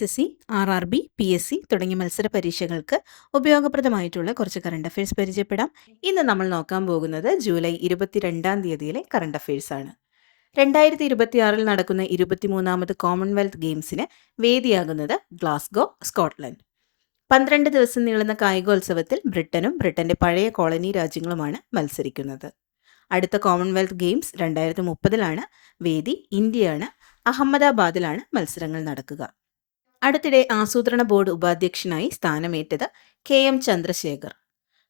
SSC, RRB, PSC തുടങ്ങിയ മത്സര പരീക്ഷകൾക്ക് ഉപയോഗപ്രദമായിട്ടുള്ള കുറച്ച് കറണ്ട് അഫയേഴ്സ് പരിചയപ്പെടാം. ഇന്ന് നമ്മൾ നോക്കാൻ പോകുന്നത് ജൂലൈ 22 കറണ്ട് അഫയേഴ്സ് ആണ്. 2026 നടക്കുന്ന 23ാമത് കോമൺവെൽത്ത് ഗെയിംസിന് വേദിയാകുന്നത് ഗ്ലാസ്ഗോ, സ്കോട്ട്ലൻഡ്. 12 ദിവസം നീളുന്ന കായികോത്സവത്തിൽ ബ്രിട്ടനും ബ്രിട്ടന്റെ പഴയ കോളനി രാജ്യങ്ങളുമാണ് മത്സരിക്കുന്നത്. അടുത്ത കോമൺവെൽത്ത് ഗെയിംസ് 2030 വേദി ഇന്ത്യയാണ്. അഹമ്മദാബാദിലാണ് മത്സരങ്ങൾ നടക്കുക. അടുത്തിടെ ആസൂത്രണ ബോർഡ് ഉപാധ്യക്ഷനായി സ്ഥാനമേറ്റത് KM ചന്ദ്രശേഖർ.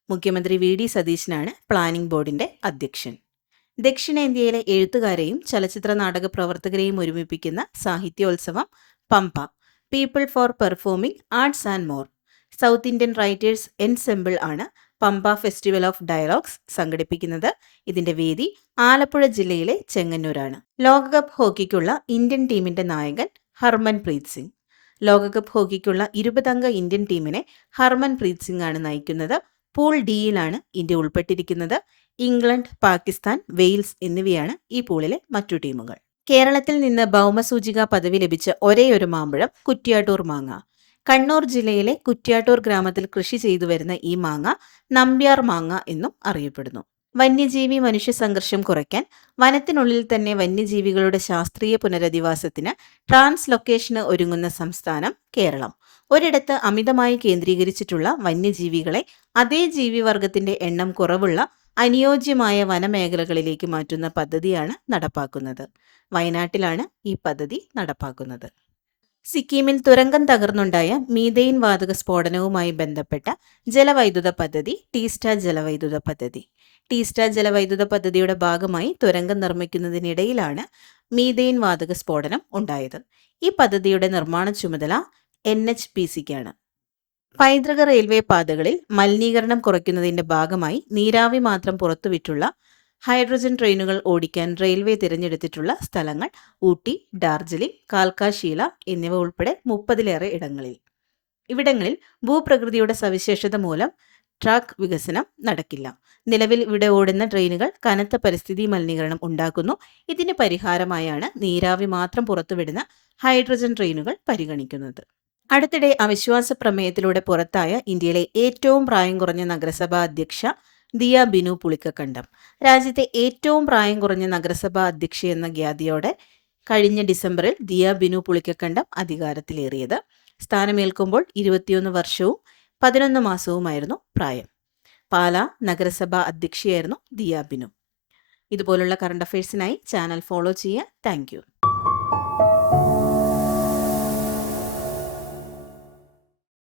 മുഖ്യമന്ത്രി VD സതീശനാണ് പ്ലാനിംഗ് ബോർഡിന്റെ അധ്യക്ഷൻ. ദക്ഷിണേന്ത്യയിലെ എഴുത്തുകാരെയും ചലച്ചിത്ര നാടക പ്രവർത്തകരെയും ഒരുമിപ്പിക്കുന്ന സാഹിത്യോത്സവം Pampa, people for performing arts and more. South Indian writers ensemble ആണ് പമ്പ ഫെസ്റ്റിവൽ ഓഫ് ഡയലോഗ്സ് സംഘടിപ്പിക്കുന്നത്. ഇതിന്റെ വേദി ആലപ്പുഴ ജില്ലയിലെ ചെങ്ങന്നൂരാണ്. ലോകകപ്പ് ഹോക്കിക്കുള്ള ഇന്ത്യൻ ടീമിന്റെ നായകൻ ഹർമൻപ്രീത് സിംഗ്. ലോകകപ്പ് ഹോക്കിക്കുള്ള 20-അംഗ ഇന്ത്യൻ ടീമിനെ ഹർമൻപ്രീത് സിംഗ് ആണ് നയിക്കുന്നത്. പൂൾ ഡിയിലാണ് ഇന്ത്യ ഉൾപ്പെട്ടിരിക്കുന്നത്. ഇംഗ്ലണ്ട്, പാകിസ്ഥാൻ, വെയിൽസ് എന്നിവയാണ് ഈ പൂളിലെ മറ്റു ടീമുകൾ. കേരളത്തിൽ നിന്ന് ഭൗമസൂചിക പദവി ലഭിച്ച ഒരേയൊരു മാമ്പഴം കുറ്റ്യാട്ടൂർ മാങ്ങ. കണ്ണൂർ ജില്ലയിലെ കുറ്റ്യാട്ടൂർ ഗ്രാമത്തിൽ കൃഷി ചെയ്തു വരുന്ന ഈ മാങ്ങ നമ്പ്യാർ മാങ്ങ എന്നും അറിയപ്പെടുന്നു. വന്യജീവി മനുഷ്യ സംഘർഷം കുറയ്ക്കാൻ വനത്തിനുള്ളിൽ തന്നെ വന്യജീവികളുടെ ശാസ്ത്രീയ പുനരധിവാസത്തിന് ട്രാൻസ്ലൊക്കേഷന് ഒരുങ്ങുന്ന സംസ്ഥാനം കേരളം. ഒരിടത്ത് അമിതമായി കേന്ദ്രീകരിച്ചിട്ടുള്ള വന്യജീവികളെ അതേ ജീവിവർഗത്തിന്റെ എണ്ണം കുറവുള്ള അനുയോജ്യമായ വനമേഖലകളിലേക്ക് മാറ്റുന്ന പദ്ധതിയാണ് നടപ്പാക്കുന്നത്. വയനാട്ടിലാണ് ഈ പദ്ധതി നടപ്പാക്കുന്നത്. സിക്കിമിൽ തുരങ്കം തകർന്നുണ്ടായ മീഥെയ്ൻ വാതക സ്ഫോടനവുമായി ബന്ധപ്പെട്ട ജലവൈദ്യുത പദ്ധതി ടീസ്റ്റ ജലവൈദ്യുത പദ്ധതി. ടീസ്റ്റ ജലവൈദ്യുത പദ്ധതിയുടെ ഭാഗമായി തുരങ്കം നിർമ്മിക്കുന്നതിനിടയിലാണ് മീഥെയ്ൻ വാതക സ്ഫോടനം ഉണ്ടായത്. ഈ പദ്ധതിയുടെ നിർമ്മാണ ചുമതല NHPCക്കാണ്. പൈതൃക റെയിൽവേ പാതകളിൽ മലിനീകരണം കുറയ്ക്കുന്നതിന്റെ ഭാഗമായി നീരാവി മാത്രം പുറത്തുവിട്ടുള്ള ഹൈഡ്രജൻ ട്രെയിനുകൾ ഓടിക്കാൻ റെയിൽവേ തിരഞ്ഞെടുത്തിട്ടുള്ള സ്ഥലങ്ങൾ ഊട്ടി, ഡാർജിലിംഗ്, കാൽക്കാശീല എന്നിവ ഉൾപ്പെടെ 30-ലേറെ ഇവിടങ്ങളിൽ ഭൂപ്രകൃതിയുടെ സവിശേഷത മൂലം ട്രാക്ക് വികസനം നടക്കില്ല. നിലവിൽ ഇവിടെ ഓടുന്ന ട്രെയിനുകൾ കനത്ത പരിസ്ഥിതി മലിനീകരണം ഉണ്ടാക്കുന്നു. ഇതിന് പരിഹാരമായാണ് നീരാവി മാത്രം പുറത്തുവിടുന്ന ഹൈഡ്രജൻ ട്രെയിനുകൾ പരിഗണിക്കുന്നത്. അടുത്തിടെ അവിശ്വാസ പ്രമേയത്തിലൂടെ പുറത്തായ ഇന്ത്യയിലെ ഏറ്റവും പ്രായം കുറഞ്ഞ നഗരസഭാ അധ്യക്ഷ ദിയ ബിനു പുളിക്കക്കണ്ടം. രാജ്യത്തെ ഏറ്റവും പ്രായം കുറഞ്ഞ നഗരസഭാ അധ്യക്ഷയെന്ന ഖ്യാതിയോടെ കഴിഞ്ഞ ഡിസംബറിൽ ദിയ ബിനു പുളിക്കക്കണ്ടം അധികാരത്തിലേറിയത്. സ്ഥാനമേൽക്കുമ്പോൾ 21 വർഷവും 11 മാസവുമായിരുന്നു പ്രായം. പാലാ നഗരസഭാ അധ്യക്ഷയായിരുന്നു ദിയ ബിനു. ഇതുപോലുള്ള കറണ്ട് അഫയേഴ്സിനായി ചാനൽ ഫോളോ ചെയ്യുക. Thank you.